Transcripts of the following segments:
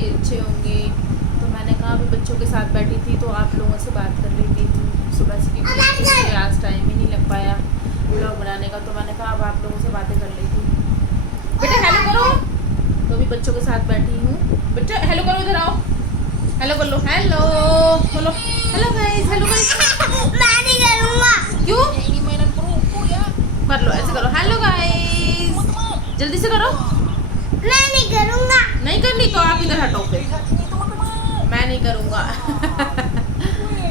भी अच्छे होंगे। तो मैंने कहा अभी बच्चों के साथ बैठी थी तो आप लोगों से बात कर रही थी सुबह से, क्योंकि मुझे आज टाइम ही नहीं लग पाया ब्लॉग बनाने का। तो मैंने कहा अब आप लोगों से बातें कर रही थी। बेटा हेलो करो। तो अभी बच्चों के साथ बैठी हूँ। बेटा हेलो करो, इधर आओ, हेलो कर लो, हेलो बोलो, हेलो गाइस, हेलो गाइस। मैं नहीं करूँगा। क्यों? कर लो, ऐसे करो, हेलो गाइस, जल्दी से करो। मैं नहीं करूँगा। नहीं करनी तो आप इधर हटो फिर, मैं नहीं करूँगा।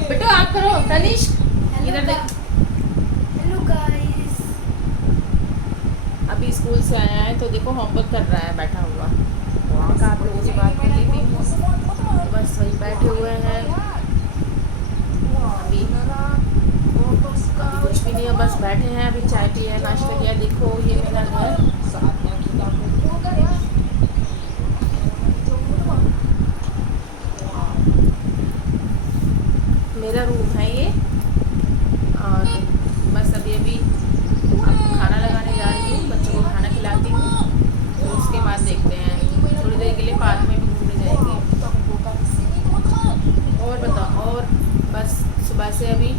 बेटो आप करो, तनिष्क इधर देख। Hello guys. अभी स्कूल से आया है तो देखो होमवर्क कर रहा है बैठा हुआ। मैंने कहा आप लोगों से बात कर ली थी, तो बस वही बैठे हुए हैं। अभी कुछ भी नहीं है, बस बैठे हैं। अभी चाय पिया, नाश्ता किया। देखो ये मेरा घर, मेरा रूम है ये। और बस अभी अब खाना लगाने जा रही हूँ, बच्चों को खाना खिलाती हूँ, तो उसके बाद देखते हैं थोड़ी देर के लिए पार्क में भी घूमने जाएंगे। और बताओ, और बस सुबह से अभी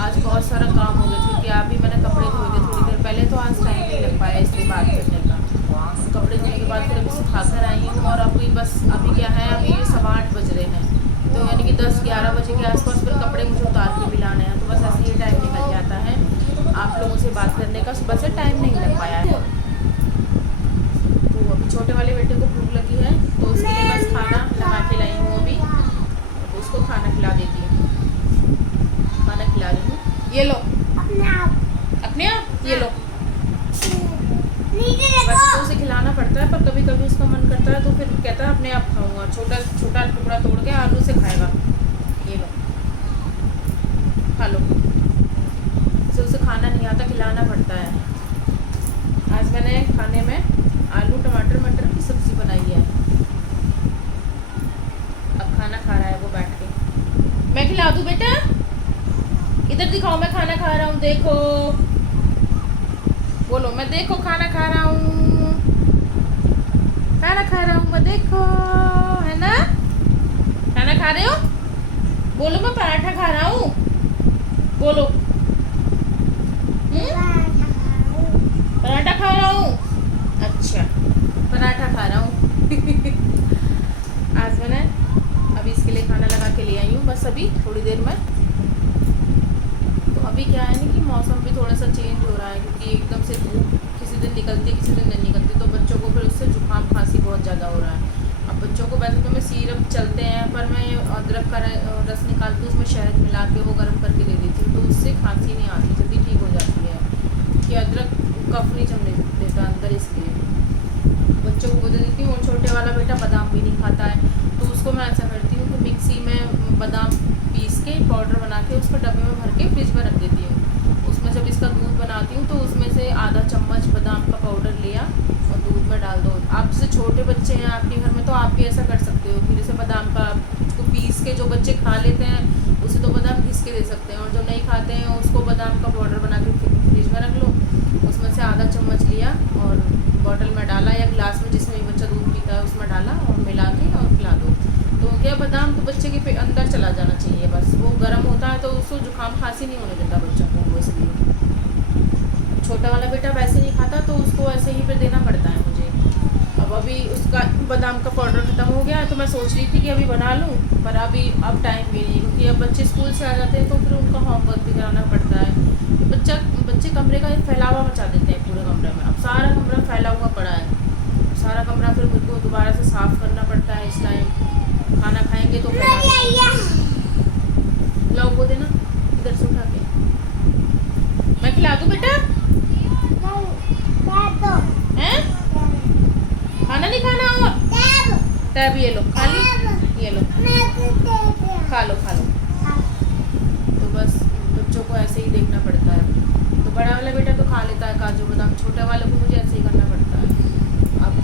आज बहुत सारा काम हो गया, क्योंकि अभी मैंने कपड़े धोए थे थोड़ी देर पहले, तो आज टाइम नहीं लग पाया इसलिए बात करने का। कपड़े धोने के बाद फिर अभी सुखा कर आई हूँ। और अभी बस अभी क्या है, अभी 8:15 बज रहे हैं, तो यानी कि 10-11 बजे के आसपास फिर कपड़े मुझे उतार के भी लाने हैं। तो बस ऐसे ही टाइम निकल जाता है आप लोगों से बात करने का। सुबह से टाइम नहीं लग पाया है। तो अभी छोटे वाले बेटे को भूख लगी है, तो उसके लिए बस खाना लगा के लाई हूँ अभी, तो उसको खाना खिला देती हूँ। खाना खिला रही हूँ, ये लो अपने आप ये लो। नीचे देखो। बस तो उसे खिलाना पड़ता है, पर कभी कभी उसका मन करता है तो फिर कहता है अपने आप खाऊंगा। छोटा छोटा टुकड़ा तोड़ के आलू से खाएगा। ये लो खा लो। उसे खाना नहीं आता, खिलाना पड़ता है। आज मैंने खाने में आलू टमाटर मटर की सब्जी बनाई है। अब खाना खा रहा है वो बैठ के। मैं खिला दूँ बेटा? इधर दिखाओ, मैं खाना खा रहा हूँ, देखो बोलो, मैं देखो खाना खा रहा हूँ, खाना खा रहा हूँ मैं, देखो है ना। खाना खा रहे हो? बोलो मैं पराठा खा रहा हूँ, बोलो। पराठा खा रहा हूँ, अच्छा पराठा खा रहा हूँ। आज मैंने अभी इसके लिए खाना लगा के ले आई हूँ, बस अभी थोड़ी देर में। तो अभी क्या है ना कि मौसम भी थोड़ा सा चेंज हो रहा है, क्योंकि एकदम से धूप किसी दिन निकलती है किसी दिन नहीं निकलती, तो बच्चों को फिर उससे जुकाम खांसी बहुत ज़्यादा हो रहा है। अब बच्चों को वैसे तो मैं सिरप चलते हैं, पर मैं अदरक का रस निकाल के उसमें शहद मिला के वो गर्म करके दे देती हूँ, तो उससे खांसी नहीं आती, जल्दी ठीक हो जाती है। कि अदरक कफ नहीं जमने देता अंदर, इसलिए बच्चों को दे देती हूँ। और छोटे वाला बेटा बादाम भी नहीं खाता है, तो उसको मैं ऐसा करती हूँ कि मिक्सी में बादाम पीस के पाउडर बना के उसको डब्बे में भर के फ्रिज में रख देती हूँ। उसमें जब इसका दूध बनाती हूँ तो उसमें से आधा चम्मच बादाम का पाउडर लिया और दूध में डाल दो। आप जैसे छोटे बच्चे हैं आपके घर में, तो आप भी ऐसा कर सकते हो कि जैसे बादाम का उसको पीस के, जो बच्चे खा लेते हैं उसे तो बादाम घिस के दे सकते हैं, और जो नहीं खाते हैं उसको बादाम का पाउडर बना के फ्रिज में रख लो। उसमें से आधा चम्मच लिया और बॉटल में डाला, या गिलास में जिसमें बच्चा दूध पीता है उसमें डाला, और मिला के और खिला दो। तो क्या बादाम तो बच्चे के अंदर चला जाना चाहिए, बस वो गर्म होता है तो उसको जुकाम खांसी नहीं होने देता बच्चों को, वो इसलिए। छोटा वाला बेटा वैसे नहीं खाता, तो उसको ऐसे ही फिर देना पड़ता है मुझे। अब अभी उसका बादाम का पाउडर ख़त्म हो गया, तो मैं सोच रही थी कि अभी बना लूँ, पर अभी अब टाइम भी नहीं, क्योंकि अब बच्चे स्कूल से आ जाते हैं तो फिर उनका होमवर्क भी कराना पड़ता है। बच्चे कमरे का एक फैलावा मचा देते हैं पूरे कमरे में। अब सारा कमरा फैला हुआ पड़ा है, सारा कमरा फिर मुझको दोबारा से साफ़ करना पड़ता है इस टाइम। खाना खाएंगे तो लाओ वो देना इधर से उठा के। मैं खिला दूँ बेटा? हैं? खाना नहीं खाना? और टैब ये लो, खा ली, ये लो खा लो खा लो। तो बस बच्चों को ऐसे ही देखना पड़ता है। तो बड़ा वाला बेटा तो खा लेता है काजू बादाम, छोटे वाले को मुझे ऐसे ही करना पड़ता है। अब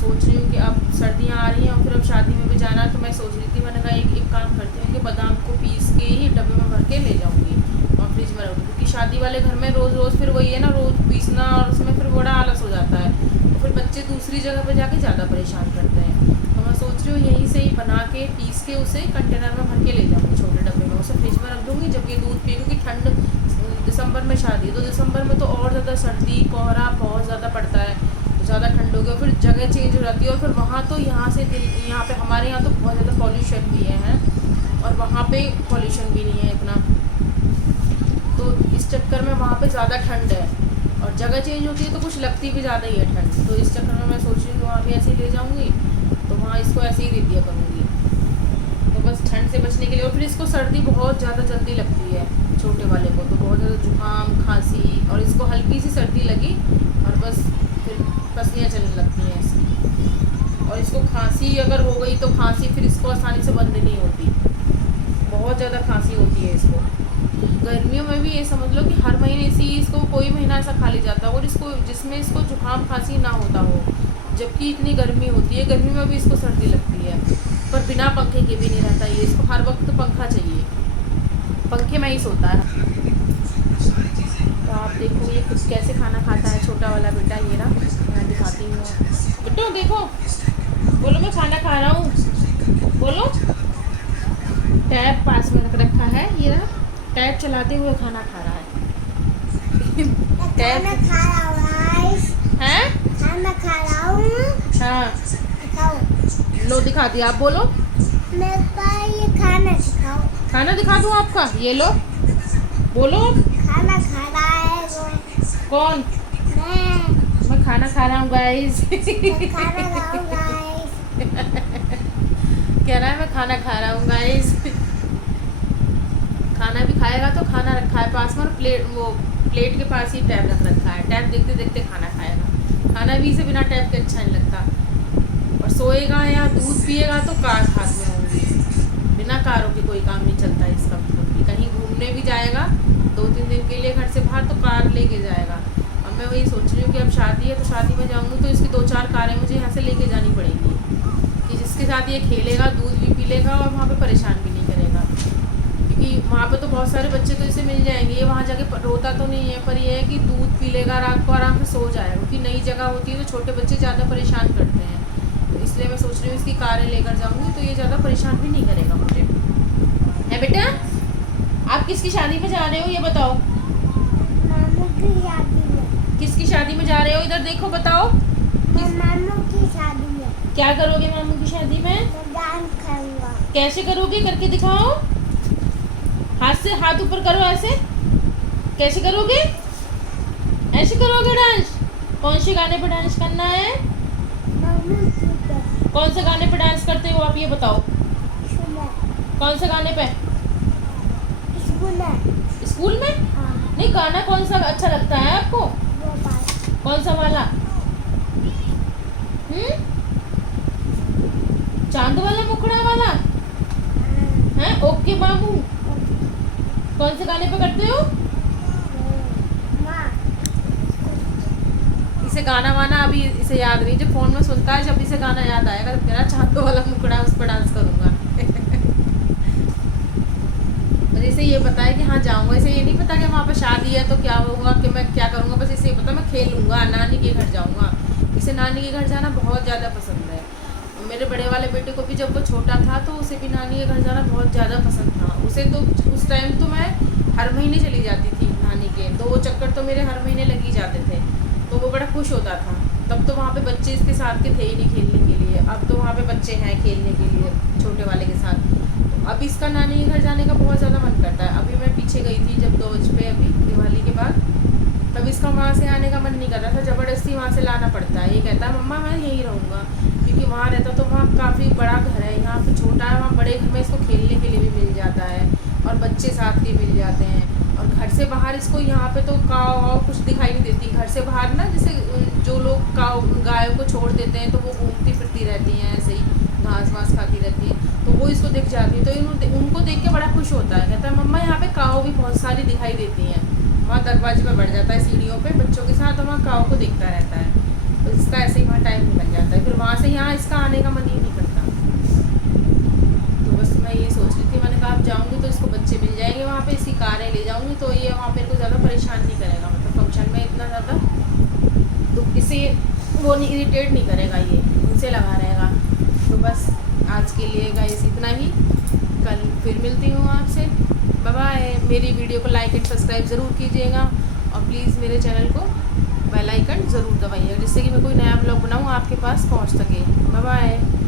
सोच रही हूँ कि अब सर्दियाँ आ रही हैं और फिर अब शादी में भी जाना है, तो मैं सोच रही थी, मैंने कहा एक काम करती हूँ कि बादाम को पीस के ही डब्बे में भर के ले जाऊँगी और फ्रिज में रखूँगी, क्योंकि शादी वाले घर में रोज़ रोज़ फिर वही है ना, रोज़ पीसना, और उसमें फिर बड़ा आलस हो जाता है, तो फिर बच्चे दूसरी जगह पर जाके ज़्यादा परेशान करते हैं। तो मैं सोच रही हूँ यहीं से ही बना के पीस के उसे कंटेनर में भर के ले जाऊँगी, छोटे डब्बे में उसे फ्रिज में रख दूँगी। जब ये दूध पी, क्योंकि ठंड दिसंबर में शादी है तो दिसंबर में तो और ज़्यादा सर्दी कोहरा बहुत ज़्यादा पड़ता है, तो ज़्यादा ठंड हो गया, फिर जगह चेंज हो जाती है। और फिर वहाँ तो यहाँ से यहाँ पे हमारे यहाँ तो बहुत ज़्यादा पॉल्यूशन भी है और वहाँ पे पॉल्यूशन भी नहीं है इतना, तो इस चक्कर में वहाँ पे ज़्यादा ठंड है और जगह चेंज होती है तो कुछ लगती भी ज़्यादा ही है ठंड। तो इस चक्कर में मैं सोच रही हूँ वहाँ भी ऐसे ही ले जाऊँगी, तो वहाँ इसको ऐसे ही दे दिया करूँगी। तो बस ठंड से बचने के लिए, और फिर इसको सर्दी बहुत ज़्यादा जल्दी लगती है छोटे वाले को, तो बहुत ज़्यादा जुकाम खांसी, और इसको हल्की सी सर्दी लगी और बस फिर पसलियाँ चलने लगती हैं इसकी। और इसको खांसी अगर हो गई तो खांसी फिर इसको आसानी से बंद नहीं होती, बहुत ज़्यादा खांसी होती है इसको। गर्मियों में भी ये समझ लो कि हर महीने से इसको कोई महीना ऐसा खा लिया जाता है और इसको जिसमें इसको जुकाम खांसी ना होता हो, जबकि इतनी गर्मी होती है। गर्मी में भी इसको सर्दी लगती है, पर बिना पंखे के भी नहीं रहता ये, इसको हर वक्त पंखा चाहिए, पंखे में ही सोता है। तो आप देखो ये कुछ कैसे खाना खाता है छोटा वाला बेटा, ये ना मैं दिखाती हूँ। बेटो देखो, बोलो मैं खाना खा रहा हूँ, बोलो। टैब पास में रख रखा है, ये ना टैब चलाते हुए खाना खा रहा है। टैब खाना खा रहा हूँ गाइस, हैं? खाना खा रहा हूँ। हाँ दिखाओ, लो दिखा दिया, आप बोलो। मेरे को ये खाना दिखाओ। खाना दिखा दूँ आपका, ये लो बोलो। खाना खा रहा है वो, कौन? मैं खाना खा रहा हूँ गाइस। मैं खाना खा रहा हूँ गाइस। कह रहा है मैं खाना खा रहा हूँ गाइस। खाना भी खाएगा तो खाना रखा है पास में, प्लेट के पास ही टैब रख रखा है, टैब देखते देखते खाना खाएगा। खाना भी इसे बिना टैब के अच्छा नहीं लगता। और सोएगा या दूध पिएगा तो कार हाथ में होंगी, बिना कारों के कोई काम नहीं चलता इसका। कहीं घूमने भी जाएगा 2-3 दिन के लिए घर से बाहर तो कार लेके जाएगा। और मैं वही सोच रही हूँ कि अब शादी है तो शादी में जाऊँगी तो इसकी 2-4 कारें मुझे यहाँ से लेके जानी पड़ेंगी, कि जिसके साथ ये खेलेगा, दूध भी पी लेगा और वहाँ पे परेशान भी नहीं करेगा। क्योंकि वहाँ पे तो बहुत सारे बच्चे तो इसे मिल जाएंगे, ये वहाँ जाके रोता तो नहीं है, पर ये है कि दूध पी लेगा, रात को आराम से सो जाएगा। क्योंकि नई जगह होती है तो छोटे बच्चे ज़्यादा परेशान करते हैं, तो इसलिए मैं सोच रही हूँ इसकी कारें लेकर जाऊँगी तो ये ज़्यादा परेशान भी नहीं करेगा मुझे। है बेटा, आप किसकी शादी में जा रहे हो ये बताओ? मामू की शादी में। किसकी शादी में जा रहे हो? इधर देखो, बताओ। मैं मामू की शादी में। क्या करोगे मामू की शादी में? मैं डांस करूँगा। कैसे करोगे, करके दिखाओ। हाथ से हाथ ऊपर करो, ऐसे कैसे करोगे? ऐसे करोगे डांस? कौन से गाने पर डांस करना है? मामू की पे। कौन से गाने पर डांस करते हो आप ये बताओ? सुना। कौन से गाने पे? स्कूल में। स्कूल में? हाँ, नहीं, गाना कौन सा अच्छा लगता है आपको? वो बात। कौन सा वाला? चांद वाला, मुखड़ा वाला है? ओके बाबू। कौन से गाने पे करते हो? माँ। इसे गाना वाना अभी इसे याद नहीं, जब फोन में सुनता है, जब इसे गाना याद आएगा तो मेरा चांद वाला मुखड़ा, उस पर डांस करूँगा। और इसे ये पता है कि हाँ जाऊँगा, इसे ये नहीं पता कि वहाँ पे शादी है तो क्या होगा, कि मैं क्या करूँगा। बस इसे ये पता मैं खेलूँगा, नानी के घर जाऊँगा। इसे नानी के घर जाना बहुत ज़्यादा पसंद है। मेरे बड़े वाले बेटे को भी जब वो छोटा था तो उसे भी नानी के घर जाना बहुत ज़्यादा पसंद था। उसे तो उस टाइम तो मैं हर महीने चली जाती थी नानी के, तो वो चक्कर तो मेरे हर महीने लग ही जाते थे, तो वो बड़ा खुश होता था। तब तो वहाँ पे बच्चे इसके साथ के थे ही नहीं खेलने के लिए, अब तो वहाँ पे बच्चे हैं खेलने के लिए छोटे वाले के साथ। तो अब इसका नानी के घर जाने का बहुत ज़्यादा मन करता है। अभी मैं पीछे गई थी जब 2 पे, अभी दिवाली के बाद, तब इसका वहाँ से आने का मन नहीं कर रहा था, ज़बरदस्ती वहाँ से लाना पड़ता है। ये कहता है मम्मा मैं यहीं रहूँगा, क्योंकि वहाँ रहता तो वहाँ काफ़ी बड़ा घर है, यहाँ पे छोटा है, वहाँ बड़े घर में इसको खेलने के लिए भी मिल जाता है और बच्चे साथ के मिल जाते हैं। और घर से बाहर इसको यहाँ पे तो काव वाव कुछ दिखाई नहीं देती। घर से बाहर ना जैसे जो लोग काव गायों को छोड़ देते हैं तो वो घूमती फिरती रहती हैं, ऐसे ही घास वास खाती रहती हैं, तो वो इसको दिख जाती है, तो उनको देख के बड़ा खुश होता है। कहता है मम्मा यहाँ पे काव भी बहुत सारी दिखाई देती हैं। वहाँ दरवाजे पर बढ़ जाता है सीढ़ियों पे बच्चों के साथ, और वहाँ काव को देखता रहता है। तो इसका ऐसे ही वहाँ टाइम निकल जाता है, फिर वहाँ से यहाँ इसका आने का मन ही नहीं करता। तो बस मैं ये सोच रही थी, मैंने कहा अब जाऊँगी तो इसको बच्चे मिल जाएंगे वहाँ पे, इसकी कारें ले जाऊँगी तो ये वहाँ पे को ज़्यादा परेशान नहीं करेगा, मतलब फंक्शन में इतना ज़्यादा तो इसे वो नहीं इरिटेट नहीं करेगा, ये उनसे लगा रहेगा। तो बस आज के लिए गाइस इतना ही। कल फिर मिलती हूँ आपसे। Bye bye. मेरी वीडियो को लाइक एंड सब्सक्राइब ज़रूर कीजिएगा और प्लीज़ मेरे चैनल को बेल आइकन ज़रूर दबाइएगा जिससे कि मैं कोई नया ब्लॉग बनाऊँ आपके पास पहुँच सके। Bye bye.